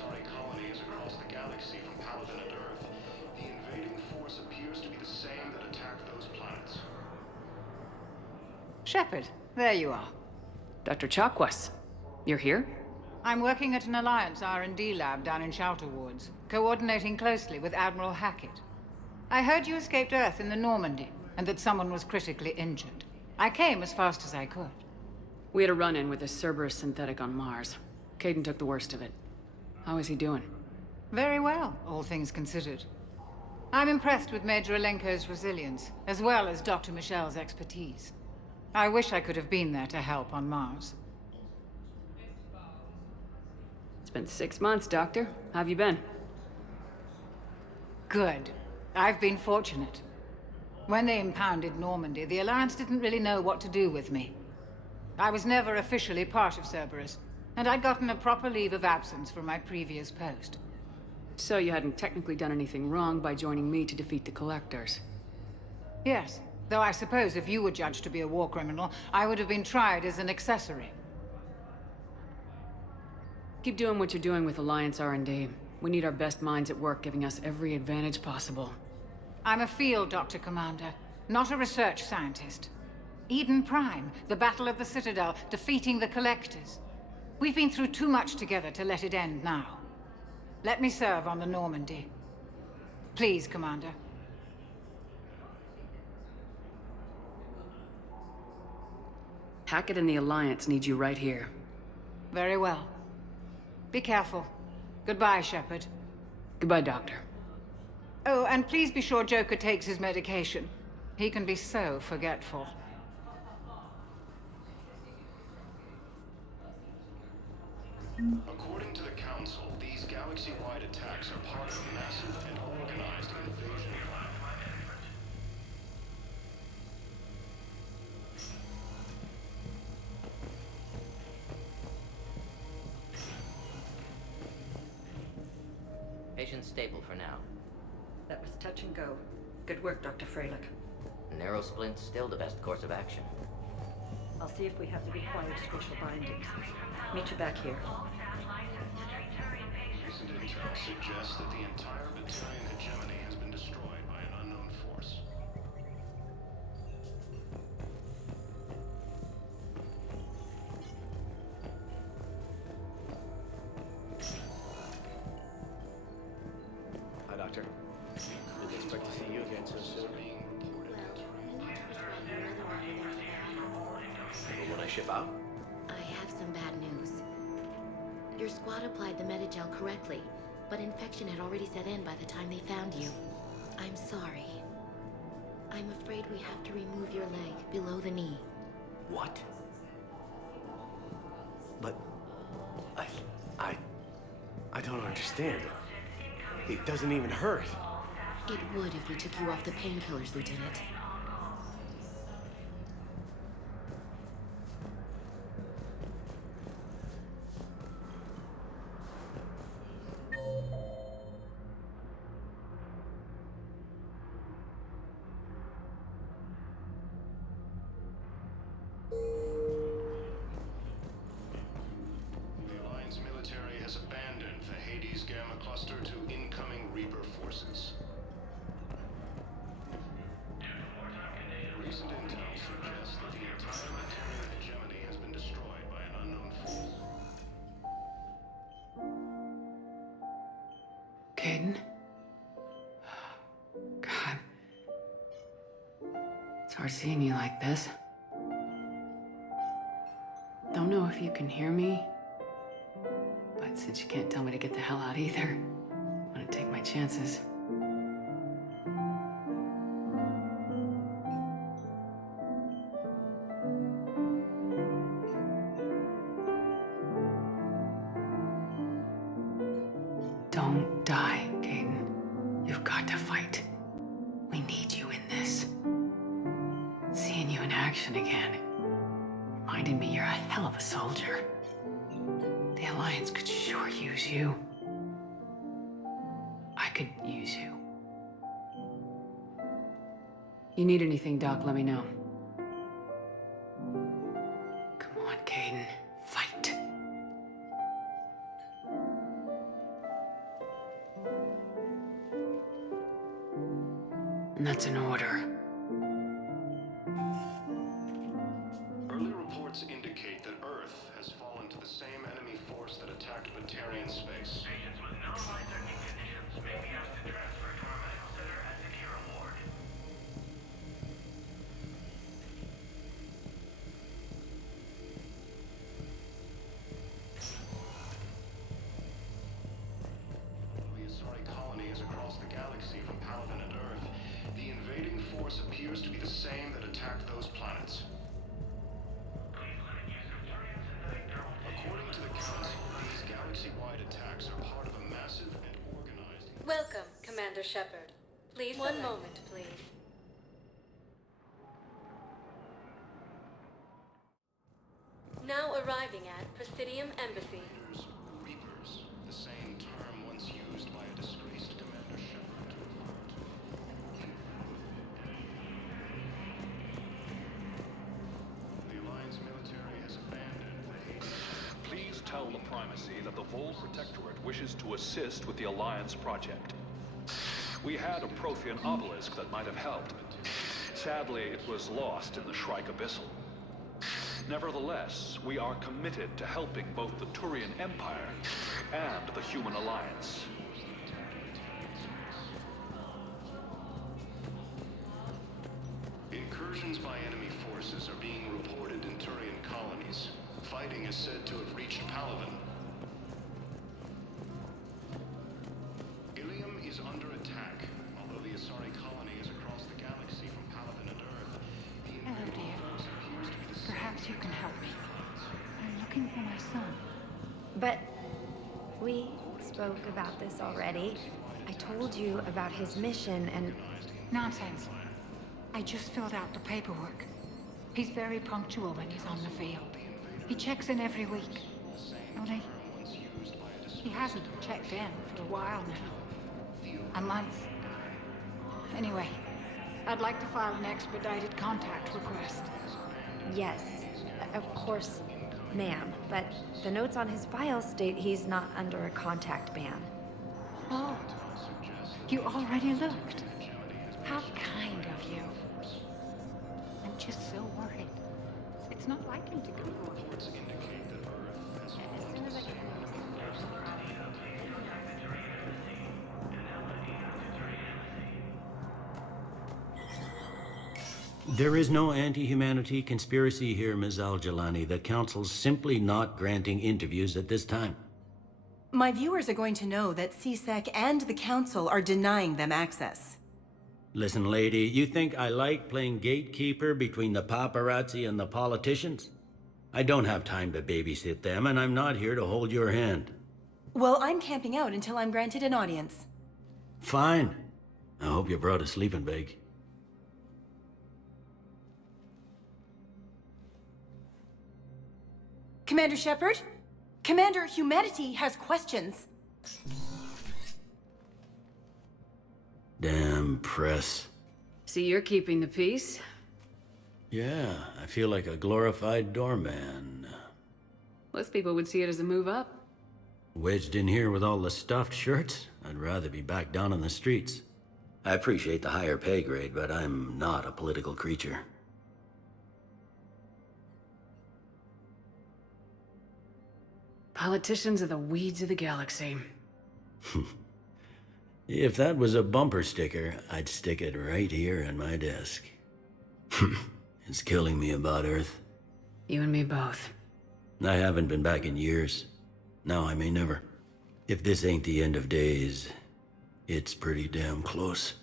military colonies across the galaxy from Paladin and Earth, the invading force appears to be the same that attacked those planets. Shepard, there you are. Dr. Chakwas, you're here? I'm working at an Alliance R&D lab down in Shelter Wards, coordinating closely with Admiral Hackett. I heard you escaped Earth in the Normandy, and that someone was critically injured. I came as fast as I could. We had a run-in with a Cerberus synthetic on Mars. Caden took the worst of it. How is he doing? Very well, all things considered. I'm impressed with Major Alenko's resilience, as well as Dr. Michel's expertise. I wish I could have been there to help on Mars. It's been 6 months, Doctor. How have you been? Good. I've been fortunate. When they impounded Normandy, the Alliance didn't really know what to do with me. I was never officially part of Cerberus, and I'd gotten a proper leave of absence from my previous post. So you hadn't technically done anything wrong by joining me to defeat the Collectors? Yes, though I suppose if you were judged to be a war criminal, I would have been tried as an accessory. Keep doing what you're doing with Alliance R&D. We need our best minds at work, giving us every advantage possible. I'm a field doctor, Commander, not a research scientist. Eden Prime, the Battle of the Citadel, defeating the Collectors. We've been through too much together to let it end now. Let me serve on the Normandy. Please, Commander. Hackett and the Alliance need you right here. Very well. Be careful. Goodbye, Shepard. Goodbye, Doctor. Oh, and please be sure Joker takes his medication. He can be so forgetful. According to the Council, these galaxy-wide attacks are part of a massive and organized invasion plan. Patient stable for now. That was touch and go. Good work, Dr. Freilich. Narrow splint's still the best course of action. I'll see if we have the required spatial bindings. Meet you back here. Recent intel suggests that the entire battalion hegemony has been destroyed by an unknown force. Hi, Doctor. Didn't expect to see you again so soon. But when I ship out? I have some bad news. Your squad applied the Metagel correctly, but infection had already set in by the time they found you. I'm sorry. I'm afraid we have to remove your leg below the knee. What? But I don't understand. It doesn't even hurt. It would if we took you off the painkillers, Lieutenant. The Alliance military has abandoned the Hades Gamma Cluster to incoming Reaper forces. Recent intel suggests that the entire material hegemony has been destroyed by an unknown force. Caden? God. It's hard seeing you like this. Don't know if you can hear me, but since you can't tell me to get the hell out either, I'm gonna take my chances. Don't die, Caden. You've got to fight. We need you in this. Seeing you in action again reminded me you're a hell of a soldier. The Alliance could sure use you. I could use you. You need anything, Doc, let me know. Come on, Caden. Fight. That's an order. Early reports indicate that Earth has fallen to the same enemy force that attacked Batarian space. Agents with known life-threatening conditions may be asked to transfer to our medical center and secure a ward. The Asari colony is across the galaxy from Paladin and Earth. The invading force appears to be the same that attacked those planets. According to the Council, these galaxy-wide attacks are part of a massive and organized... Welcome, Commander Shepard. Please, one moment, please. Now arriving at Presidium Embassy. Reapers, the same term once used by a disgraced Commander Shepard to refer to. The Alliance military has abandoned the Hades. Please tell the Primacy that the Vol Protectorate wishes to assist with the Alliance project. We had a Prothean obelisk that might have helped. Sadly, it was lost in the Shrike Abyssal. Nevertheless, we are committed to helping both the Turian Empire and the Human Alliance. Incursions by enemy forces are being reported in Turian colonies. Fighting is said to have reached Paladin. Ilium is under attack, although the Asari colony is across the galaxy from Paladin and Earth. The Hello, invading dear. force appears to be the same. Perhaps you can help me. I'm looking for my son. But we spoke about this already. I told you about his mission and... Nonsense. I just filled out the paperwork. He's very punctual when he's on the field. He checks in every week. Only, he hasn't checked in for a while now. A month. Anyway, I'd like to file an expedited contact request. Yes, of course, ma'am. But the notes on his file state he's not under a contact ban. Oh, you already looked. How kind of you. I'm just so worried. It's not likely to go wrong. Reports indicate that Earth has fallen As soon as I can. There is no anti-humanity conspiracy here, Ms. Al-Jalani. The Council's simply not granting interviews at this time. My viewers are going to know that CSEC and the Council are denying them access. Listen, lady, you think I like playing gatekeeper between the paparazzi and the politicians? I don't have time to babysit them, and I'm not here to hold your hand. Well, I'm camping out until I'm granted an audience. Fine. I hope you brought a sleeping bag. Commander Shepard? Commander, humanity has questions. Damn press. See, you're keeping the peace? Yeah, I feel like a glorified doorman. Most people would see it as a move up. Wedged in here with all the stuffed shirts? I'd rather be back down on the streets. I appreciate the higher pay grade, but I'm not a political creature. Politicians are the weeds of the galaxy. If that was a bumper sticker, I'd stick it right here on my desk. It's killing me about Earth. You and me both. I haven't been back in years. Now I may never. If this ain't the end of days, it's pretty damn close.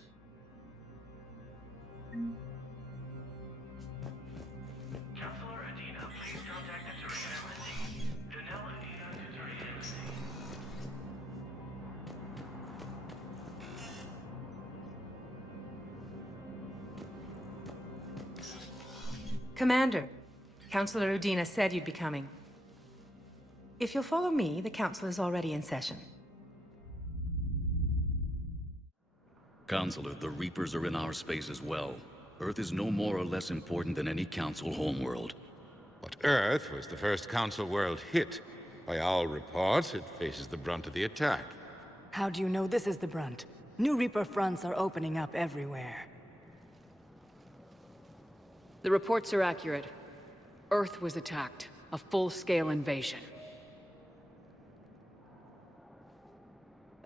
Counselor Adina, please contact the Turian Embassy. Janelle Adina to Turian Embassy. Commander, Counselor Udina said you'd be coming. If you'll follow me, the council is already in session. Counselor, the Reapers are in our space as well. Earth is no more or less important than any Council homeworld. But Earth was the first Council world hit. By all reports, it faces the brunt of the attack. How do you know this is the brunt? New Reaper fronts are opening up everywhere. The reports are accurate. Earth was attacked. A full-scale invasion.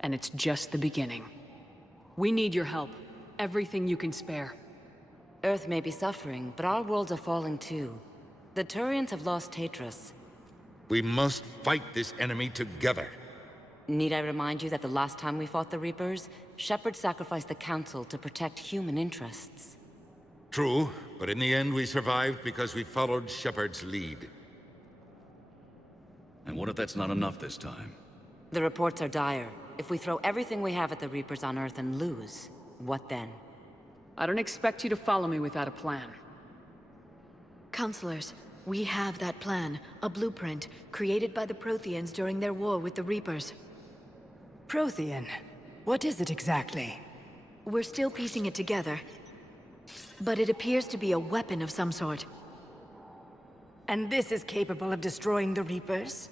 And it's just the beginning. We need your help. Everything you can spare. Earth may be suffering, but our worlds are falling too. The Turians have lost Tatris. We must fight this enemy together. Need I remind you that the last time we fought the Reapers, Shepard sacrificed the Council to protect human interests? True, but in the end we survived because we followed Shepard's lead. And what if that's not enough this time? The reports are dire. If we throw everything we have at the Reapers on Earth and lose, what then? I don't expect you to follow me without a plan. Counselors, we have that plan. A blueprint, created by the Protheans during their war with the Reapers. Prothean? What is it exactly? We're still piecing it together. But it appears to be a weapon of some sort. And this is capable of destroying the Reapers?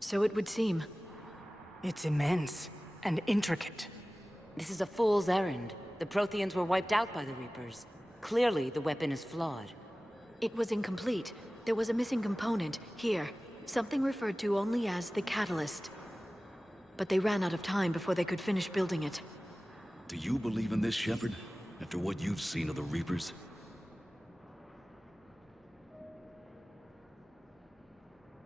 So it would seem. It's immense and intricate. This is a fool's errand. The Protheans were wiped out by the Reapers. Clearly, the weapon is flawed. It was incomplete. There was a missing component, here. Something referred to only as the catalyst. But they ran out of time before they could finish building it. Do you believe in this, Shepard? After what you've seen of the Reapers?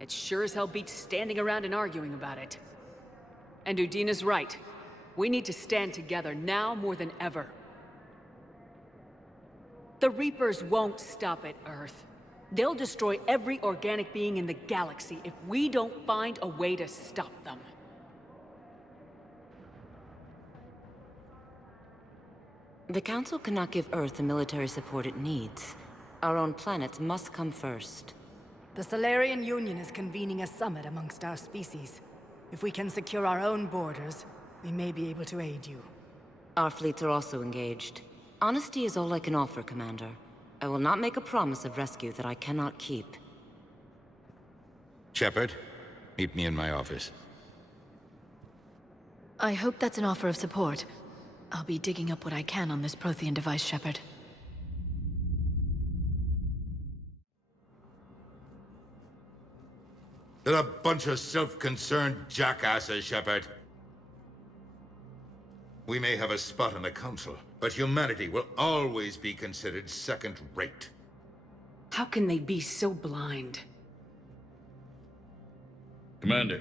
It sure as hell beats standing around and arguing about it. And Udina's right. We need to stand together now more than ever. The Reapers won't stop at Earth. They'll destroy every organic being in the galaxy if we don't find a way to stop them. The Council cannot give Earth the military support it needs. Our own planets must come first. The Solarian Union is convening a summit amongst our species. If we can secure our own borders, we may be able to aid you. Our fleets are also engaged. Honesty is all I can offer, Commander. I will not make a promise of rescue that I cannot keep. Shepard, meet me in my office. I hope that's an offer of support. I'll be digging up what I can on this Prothean device, Shepard. They're a bunch of self-concerned jackasses, Shepard. We may have a spot in the Council, but humanity will always be considered second-rate. How can they be so blind? Commander,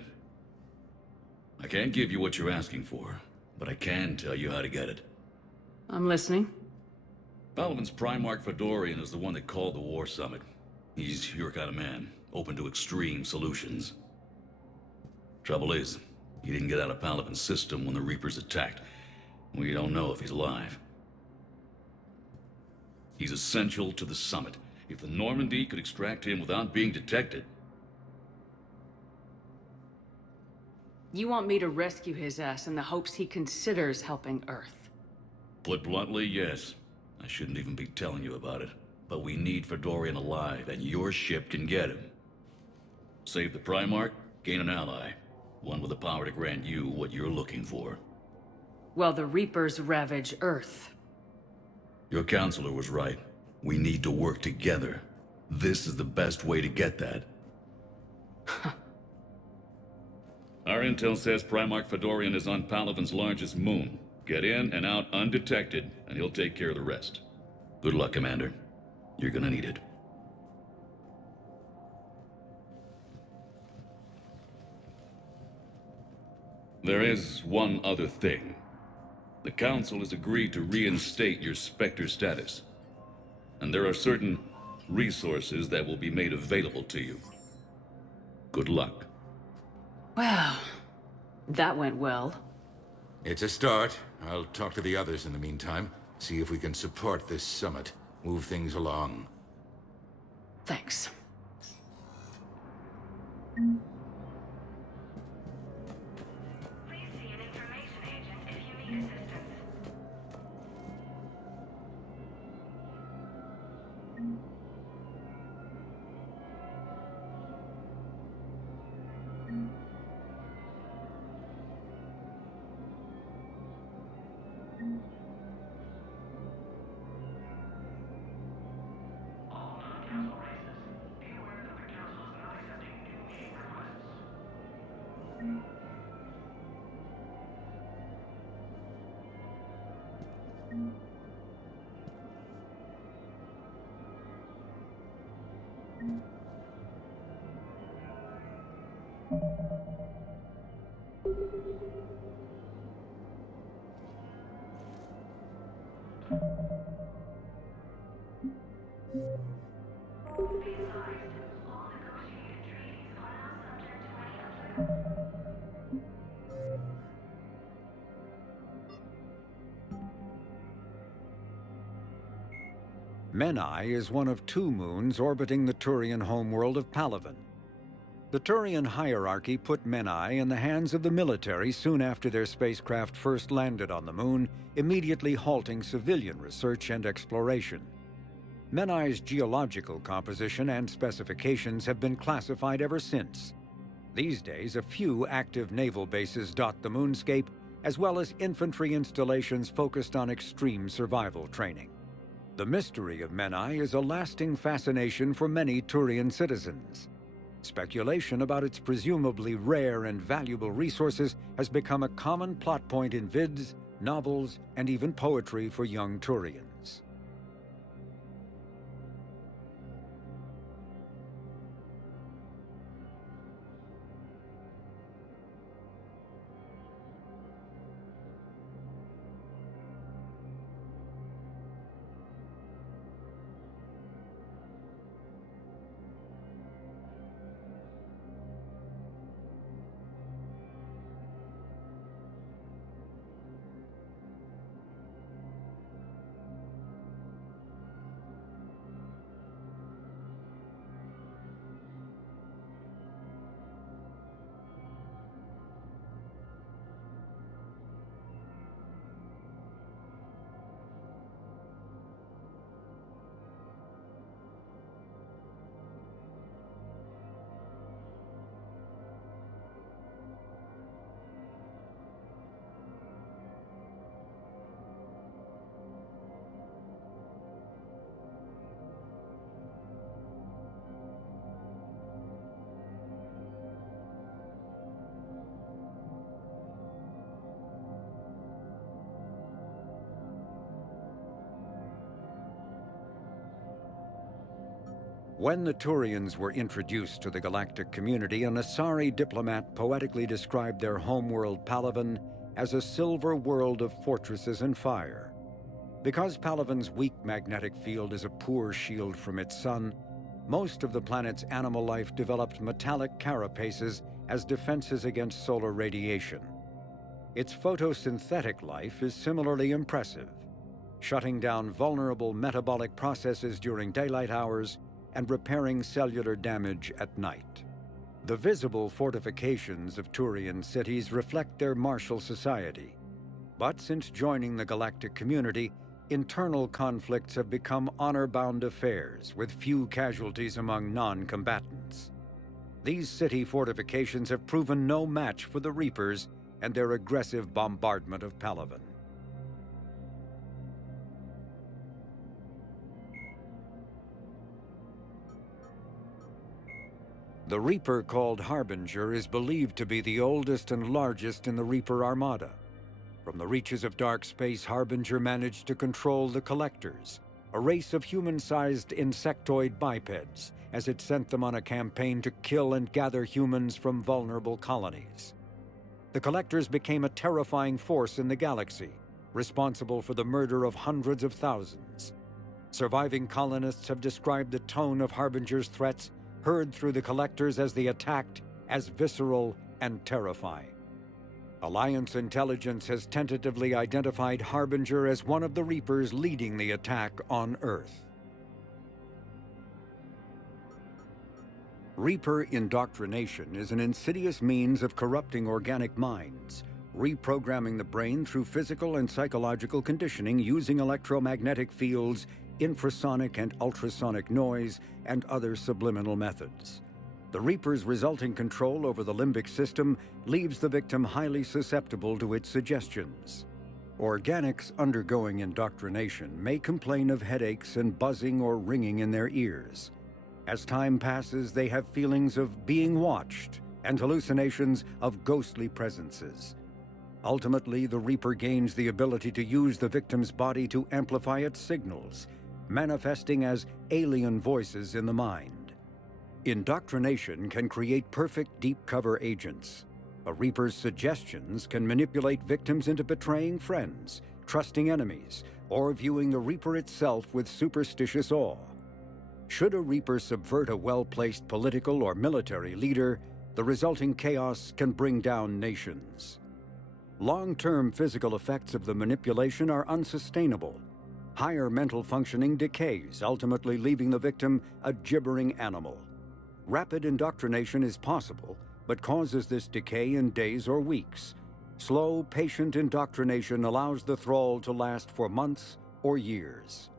I can't give you what you're asking for, but I can tell you how to get it. I'm listening. Palaven's Primarch Fedorian is the one that called the War Summit. He's your kind of man, open to extreme solutions. Trouble is, he didn't get out of Palaven's system when the Reapers attacked. We don't know if he's alive. He's essential to the summit. If the Normandy could extract him without being detected... You want me to rescue his ass in the hopes he considers helping Earth? Put bluntly, yes. I shouldn't even be telling you about it. But we need Fedorian alive, and your ship can get him. Save the Primarch, gain an ally. One with the power to grant you what you're looking for. Well, the Reapers ravage Earth. Your counselor was right. We need to work together. This is the best way to get that. Our intel says Primarch Fedorian is on Palaven's largest moon. Get in and out undetected, and he'll take care of the rest. Good luck, Commander. You're gonna need it. There is one other thing. The Council has agreed to reinstate your Spectre status. And there are certain resources that will be made available to you. Good luck. Well, that went well. It's a start. I'll talk to the others in the meantime. See if we can support this summit. Move things along. Thanks. Menai is one of 2 moons orbiting the Turian homeworld of Palaven. The Turian hierarchy put Menai in the hands of the military soon after their spacecraft first landed on the moon, immediately halting civilian research and exploration. Menai's geological composition and specifications have been classified ever since. These days, a few active naval bases dot the moonscape, as well as infantry installations focused on extreme survival training. The mystery of Menai is a lasting fascination for many Turian citizens. Speculation about its presumably rare and valuable resources has become a common plot point in vids, novels, and even poetry for young Turians. When the Turians were introduced to the galactic community, an Asari diplomat poetically described their homeworld Palaven as a silver world of fortresses and fire. Because Palaven's weak magnetic field is a poor shield from its sun, most of the planet's animal life developed metallic carapaces as defenses against solar radiation. Its photosynthetic life is similarly impressive, shutting down vulnerable metabolic processes during daylight hours and repairing cellular damage at night. The visible fortifications of Turian cities reflect their martial society. But since joining the galactic community, internal conflicts have become honor-bound affairs, with few casualties among non-combatants. These city fortifications have proven no match for the Reapers and their aggressive bombardment of Palaven. The Reaper called Harbinger is believed to be the oldest and largest in the Reaper Armada. From the reaches of dark space, Harbinger managed to control the Collectors, a race of human-sized insectoid bipeds, as it sent them on a campaign to kill and gather humans from vulnerable colonies. The Collectors became a terrifying force in the galaxy, responsible for the murder of hundreds of thousands. Surviving colonists have described the tone of Harbinger's threats heard through the Collectors as they attacked as visceral and terrifying. Alliance intelligence has tentatively identified Harbinger as one of the Reapers leading the attack on Earth. Reaper indoctrination is an insidious means of corrupting organic minds, reprogramming the brain through physical and psychological conditioning using electromagnetic fields, infrasonic and ultrasonic noise, and other subliminal methods. The Reaper's resulting control over the limbic system leaves the victim highly susceptible to its suggestions. Organics undergoing indoctrination may complain of headaches and buzzing or ringing in their ears. As time passes, they have feelings of being watched and hallucinations of ghostly presences. Ultimately, the Reaper gains the ability to use the victim's body to amplify its signals, manifesting as alien voices in the mind. Indoctrination can create perfect deep cover agents. A Reaper's suggestions can manipulate victims into betraying friends, trusting enemies, or viewing the Reaper itself with superstitious awe. Should a Reaper subvert a well-placed political or military leader, the resulting chaos can bring down nations. Long-term physical effects of the manipulation are unsustainable. Higher mental functioning decays, ultimately leaving the victim a gibbering animal. Rapid indoctrination is possible, but causes this decay in days or weeks. Slow, patient indoctrination allows the thrall to last for months or years.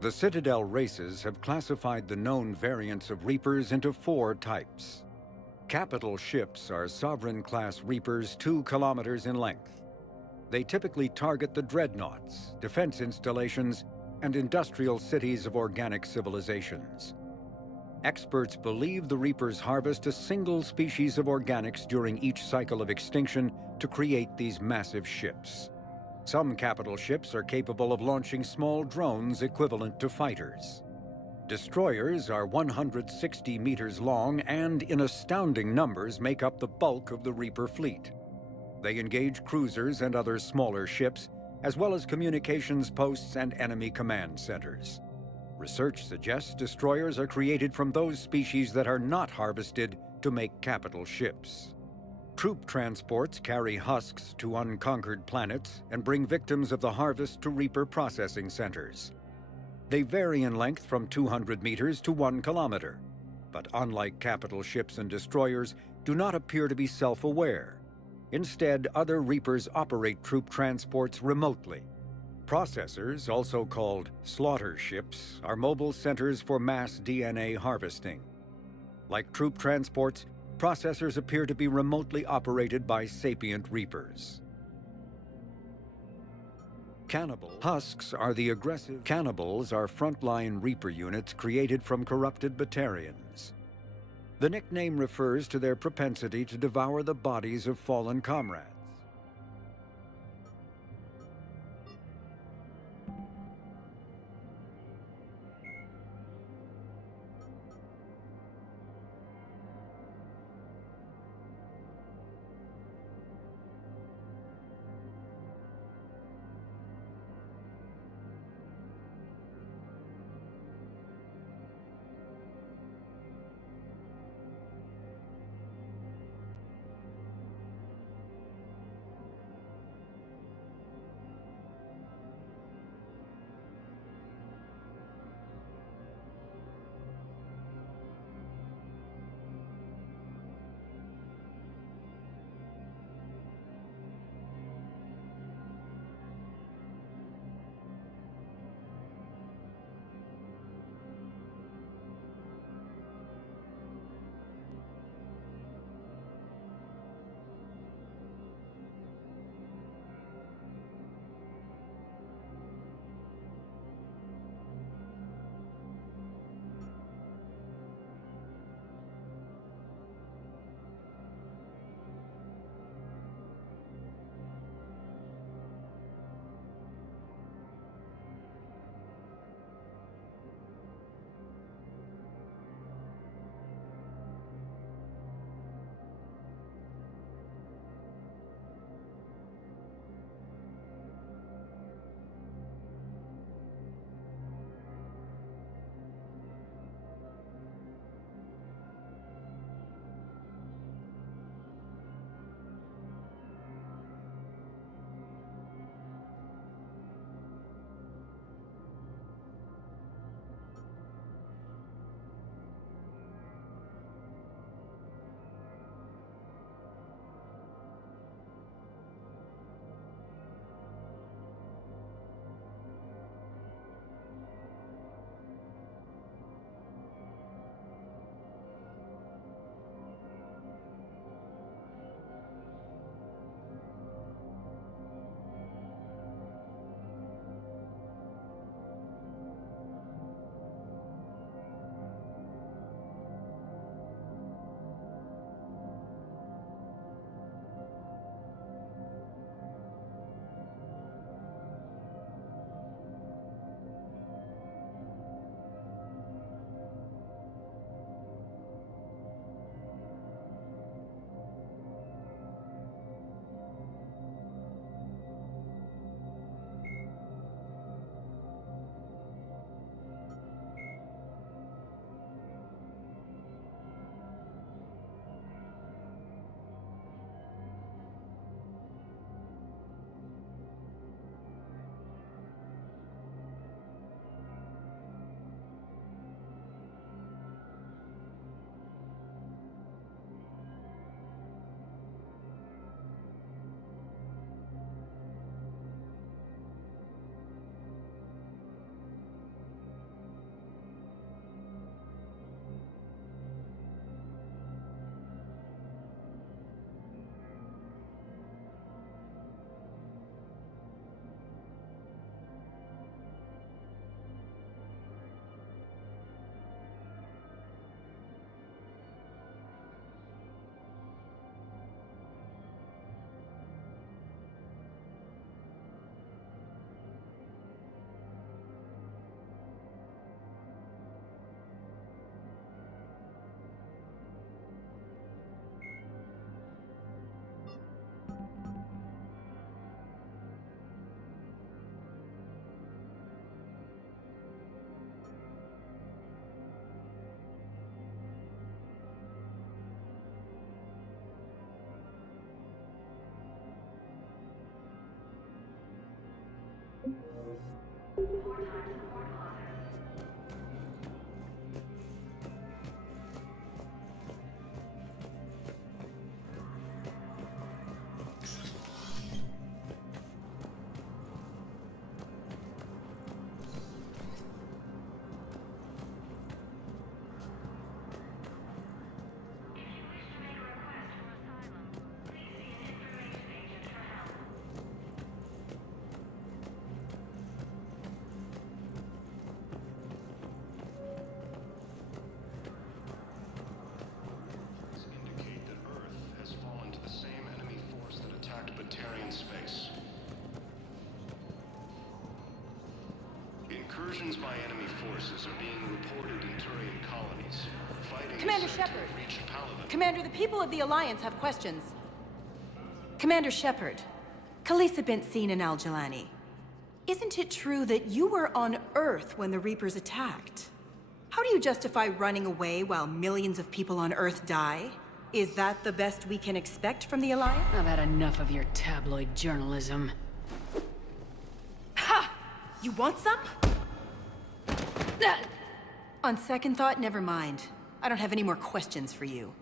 The Citadel races have classified the known variants of Reapers into 4 types. Capital ships are Sovereign-class Reapers 2 kilometers in length. They typically target the dreadnoughts, defense installations, and industrial cities of organic civilizations. Experts believe the Reapers harvest a single species of organics during each cycle of extinction to create these massive ships. Some capital ships are capable of launching small drones equivalent to fighters. Destroyers are 160 meters long and, in astounding numbers, make up the bulk of the Reaper fleet. They engage cruisers and other smaller ships, as well as communications posts and enemy command centers. Research suggests destroyers are created from those species that are not harvested to make capital ships. Troop transports carry husks to unconquered planets and bring victims of the harvest to Reaper processing centers. They vary in length from 200 meters to 1 kilometer, but unlike capital ships and destroyers, do not appear to be self-aware. Instead, other Reapers operate troop transports remotely. Processors, also called slaughter ships, are mobile centers for mass DNA harvesting. Like troop transports, processors appear to be remotely operated by sapient Reapers. Husks are the aggressive cannibals are frontline Reaper units created from corrupted Batarians. The nickname refers to their propensity to devour the bodies of fallen comrades. Incursions by enemy forces are being reported in Turian colonies. Fighting Commander is set to Shepard. reach Paladin. Commander, the people of the Alliance have questions. Commander Shepard, Khaleesa bint seen in Al-Jalani. Isn't it true that you were on Earth when the Reapers attacked? How do you justify running away while millions of people on Earth die? Is that the best we can expect from the Alliance? I've had enough of your tabloid journalism. Ha! You want some? On second thought, never mind. I don't have any more questions for you.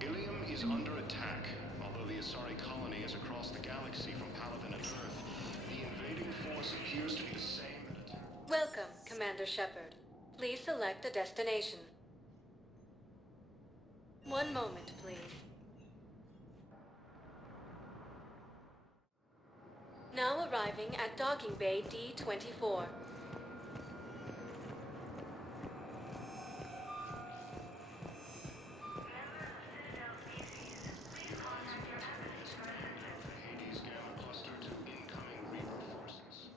Ilium is under attack. Although the Asari colony is across the galaxy from Paladin and Earth, the invading force appears to be the same that attacked. Welcome, Commander Shepard. Please select a destination. One moment, please. Now arriving at Docking Bay D-24. Hades Gamma Cluster to incoming Reaper forces.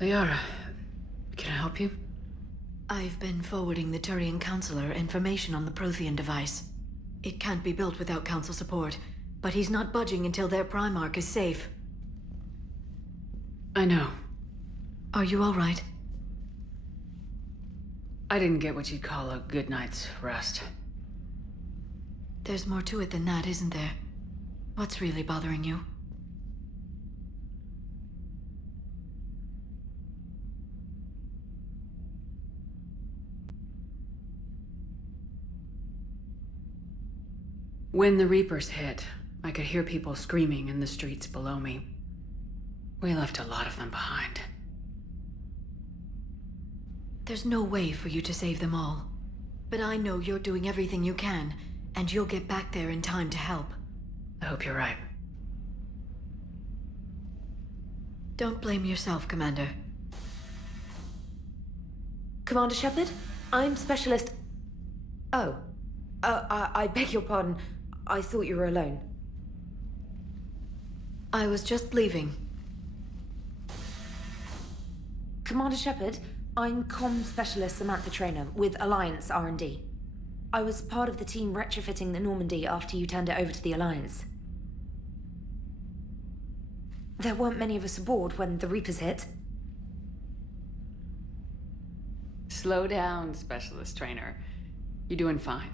Liara, can I help you? I've been forwarding the Turian Counselor information on the Prothean device. It can't be built without Council support, but he's not budging until their Primarch is safe. I know. Are you all right? I didn't get what you'd call a good night's rest. There's more to it than that, isn't there? What's really bothering you? When the Reapers hit, I could hear people screaming in the streets below me. We left a lot of them behind. There's no way for you to save them all. But I know you're doing everything you can, and you'll get back there in time to help. I hope you're right. Don't blame yourself, Commander. Commander Shepard, I'm Specialist... Oh. I beg your pardon. I thought you were alone. I was just leaving. Commander Shepard, I'm Comm Specialist Samantha Traynor with Alliance R&D. I was part of the team retrofitting the Normandy after you turned it over to the Alliance. There weren't many of us aboard when the Reapers hit. Slow down, Specialist Trainer. You're doing fine.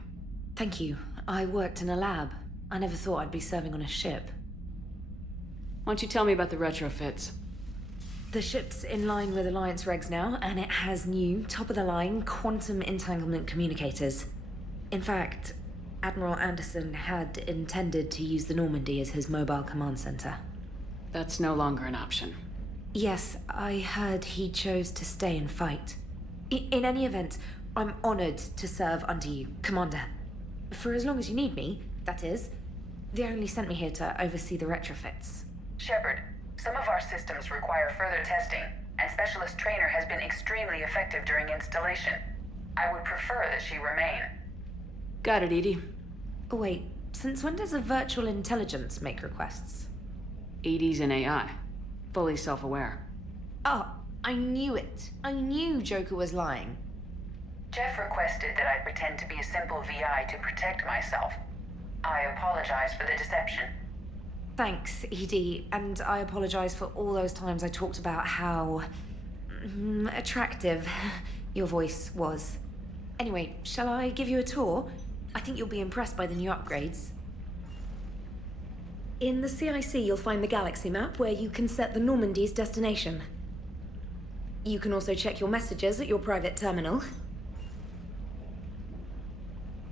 Thank you. I worked in a lab. I never thought I'd be serving on a ship. Why don't you tell me about the retrofits? The ship's in line with Alliance regs now, and it has new, top-of-the-line quantum entanglement communicators. In fact, Admiral Anderson had intended to use the Normandy as his mobile command center. That's no longer an option. Yes, I heard he chose to stay and fight. In any event, I'm honored to serve under you, Commander. For as long as you need me, that is. They only sent me here to oversee the retrofits. Shepard, some of our systems require further testing, and Specialist Trainer has been extremely effective during installation. I would prefer that she remain. Got it, Edie. Oh, wait, since when does a virtual intelligence make requests? Edie's an AI. Fully self-aware. Oh, I knew it. I knew Joker was lying. Jeff requested that I pretend to be a simple VI to protect myself. I apologize for the deception. Thanks, Edie, and I apologize for all those times I talked about how... attractive your voice was. Anyway, shall I give you a tour? I think you'll be impressed by the new upgrades. In the CIC, you'll find the galaxy map where you can set the Normandy's destination. You can also check your messages at your private terminal.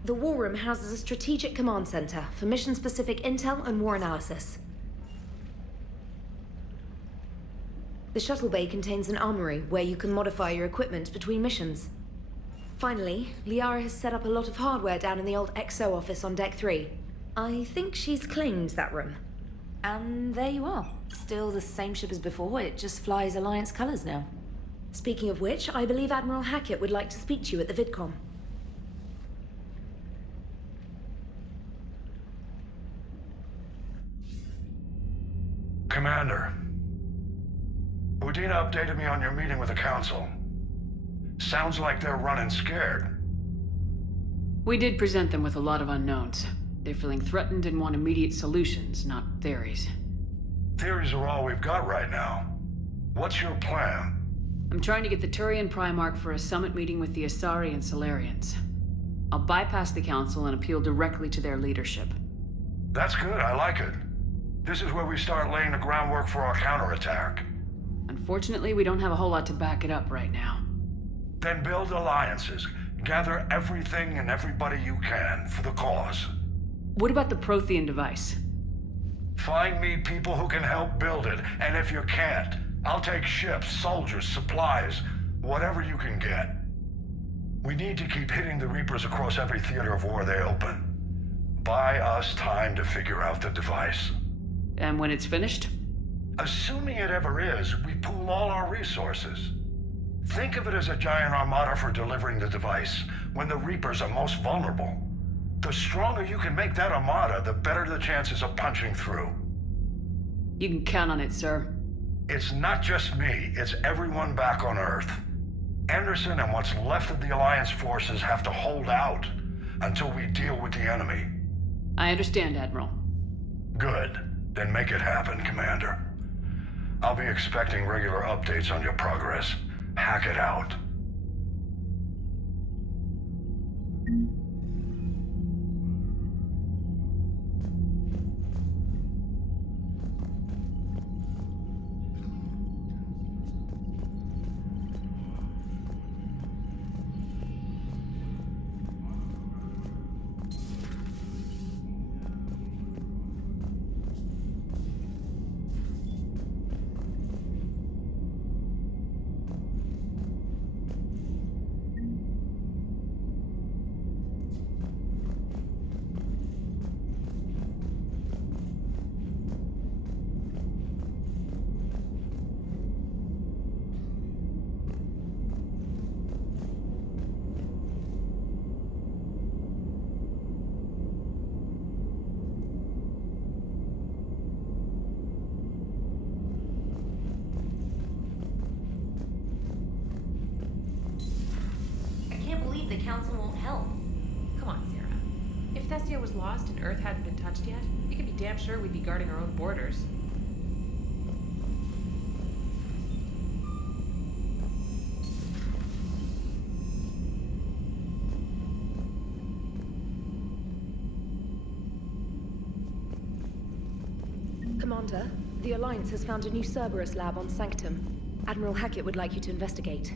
The War Room houses a strategic command center for mission-specific intel and war analysis. The shuttle bay contains an armory where you can modify your equipment between missions. Finally, Liara has set up a lot of hardware down in the old XO office on Deck 3. I think she's claimed that room. And there you are. Still the same ship as before, it just flies Alliance colors now. Speaking of which, I believe Admiral Hackett would like to speak to you at the VidCom. Commander, Udina updated me on your meeting with the Council. Sounds like they're running scared. We did present them with a lot of unknowns. They're feeling threatened and want immediate solutions, not theories. Theories are all we've got right now. What's your plan? I'm trying to get the Turian Primarch for a summit meeting with the Asari and Solarians. I'll bypass the Council and appeal directly to their leadership. That's good, I like it. This is where we start laying the groundwork for our counterattack. Unfortunately, we don't have a whole lot to back it up right now. Then build alliances. Gather everything and everybody you can for the cause. What about the Prothean device? Find me people who can help build it, and if you can't, I'll take ships, soldiers, supplies, whatever you can get. We need to keep hitting the Reapers across every theater of war they open. Buy us time to figure out the device. And when it's finished? Assuming it ever is, we pool all our resources. Think of it as a giant armada for delivering the device, when the Reapers are most vulnerable. The stronger you can make that armada, the better the chances of punching through. You can count on it, sir. It's not just me, it's everyone back on Earth. Anderson and what's left of the Alliance forces have to hold out until we deal with the enemy. I understand, Admiral. Good. Then make it happen, Commander. I'll be expecting regular updates on your progress. Hack it out. help. Come on, Sarah. If Thessia was lost and Earth hadn't been touched yet, you can be damn sure we'd be guarding our own borders. Commander, the Alliance has found a new Cerberus lab on Sanctum. Admiral Hackett would like you to investigate.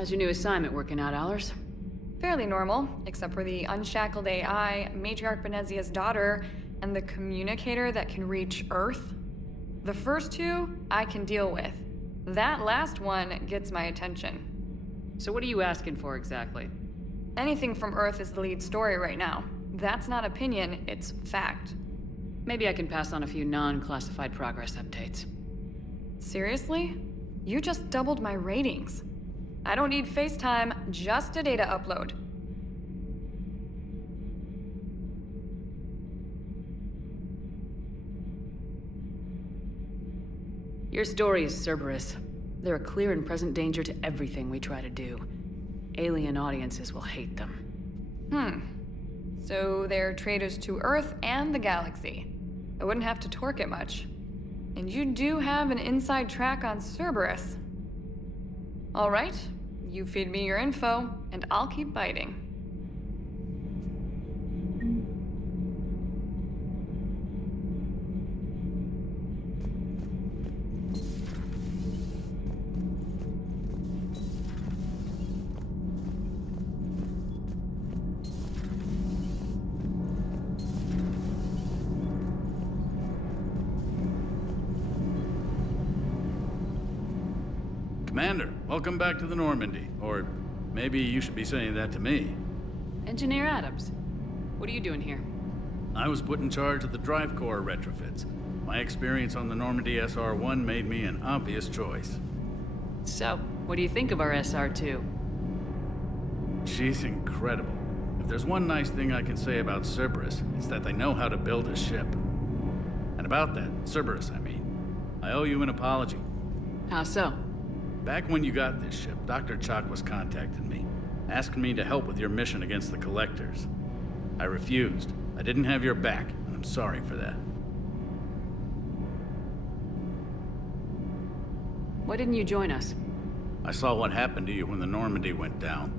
How's your new assignment working out, Allers? Fairly normal, except for the unshackled AI, Matriarch Benezia's daughter, and the communicator that can reach Earth. The first two, I can deal with. That last one gets my attention. So what are you asking for exactly? Anything from Earth is the lead story right now. That's not opinion, it's fact. Maybe I can pass on a few non-classified progress updates. Seriously? You just doubled my ratings. I don't need FaceTime, just a data upload. Your story is Cerberus. They're a clear and present danger to everything we try to do. Alien audiences will hate them. So they're traitors to Earth and the galaxy. I wouldn't have to torque it much. And you do have an inside track on Cerberus. All right, you feed me your info, and I'll keep biting. Commander, welcome back to the Normandy. Or maybe you should be saying that to me. Engineer Adams, what are you doing here? I was put in charge of the drive core retrofits. My experience on the Normandy SR-1 made me an obvious choice. So, what do you think of our SR-2? She's incredible. If there's one nice thing I can say about Cerberus, it's that they know how to build a ship. And about that, Cerberus, I mean, I owe you an apology. How so? Back when you got this ship, Dr. Chalk was contacting me, asking me to help with your mission against the Collectors. I refused. I didn't have your back, and I'm sorry for that. Why didn't you join us? I saw what happened to you when the Normandy went down.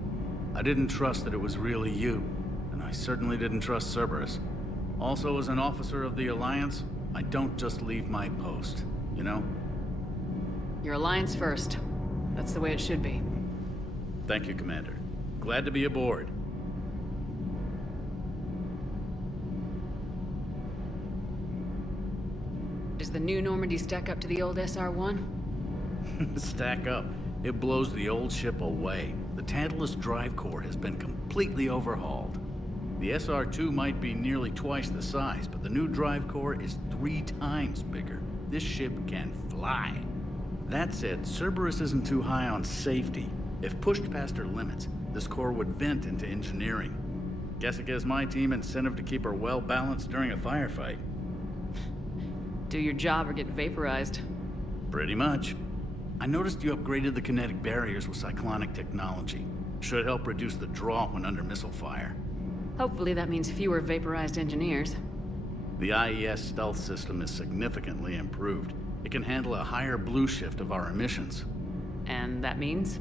I didn't trust that it was really you, and I certainly didn't trust Cerberus. Also, as an officer of the Alliance, I don't just leave my post, you know? Your Alliance first. That's the way it should be. Thank you, Commander. Glad to be aboard. Does the new Normandy stack up to the old SR-1? Stack up. It blows the old ship away. The Tantalus drive core has been completely overhauled. The SR-2 might be nearly twice the size, but the new drive core is 3 times bigger. This ship can fly. That said, Cerberus isn't too high on safety. If pushed past her limits, this core would vent into engineering. Guess it gives my team incentive to keep her well-balanced during a firefight. Do your job or get vaporized. Pretty much. I noticed you upgraded the kinetic barriers with cyclonic technology. Should help reduce the draw when under missile fire. Hopefully that means fewer vaporized engineers. The IES stealth system is significantly improved. It can handle a higher blue shift of our emissions. And that means?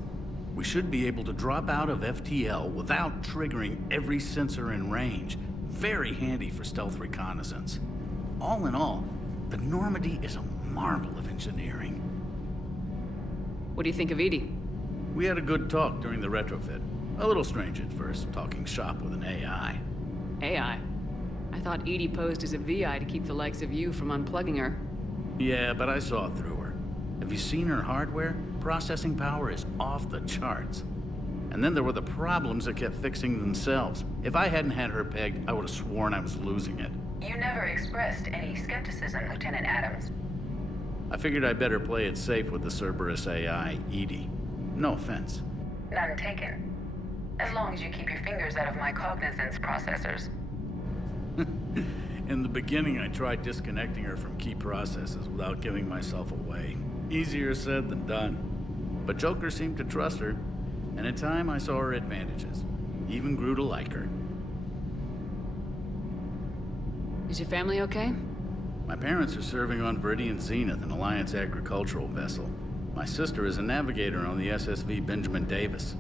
We should be able to drop out of FTL without triggering every sensor in range. Very handy for stealth reconnaissance. All in all, the Normandy is a marvel of engineering. What do you think of Edie? We had a good talk during the retrofit. A little strange at first, talking shop with an AI. AI? I thought Edie posed as a VI to keep the likes of you from unplugging her. Yeah, but I saw through her. Have you seen her hardware? Processing power is off the charts. And then there were the problems that kept fixing themselves. If I hadn't had her pegged, I would have sworn I was losing it. You never expressed any skepticism, Lieutenant Adams. I figured I'd better play it safe with the Cerberus AI, Edie. No offense. None taken. As long as you keep your fingers out of my cognizance processors. In the beginning, I tried disconnecting her from key processes without giving myself away. Easier said than done. But Joker seemed to trust her, and in time I saw her advantages. Even grew to like her. Is your family okay? My parents are serving on Viridian Zenith, an Alliance agricultural vessel. My sister is a navigator on the SSV Benjamin Davis.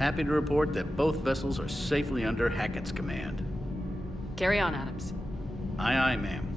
Happy to report that both vessels are safely under Hackett's command. Carry on, Adams. Aye, aye, ma'am.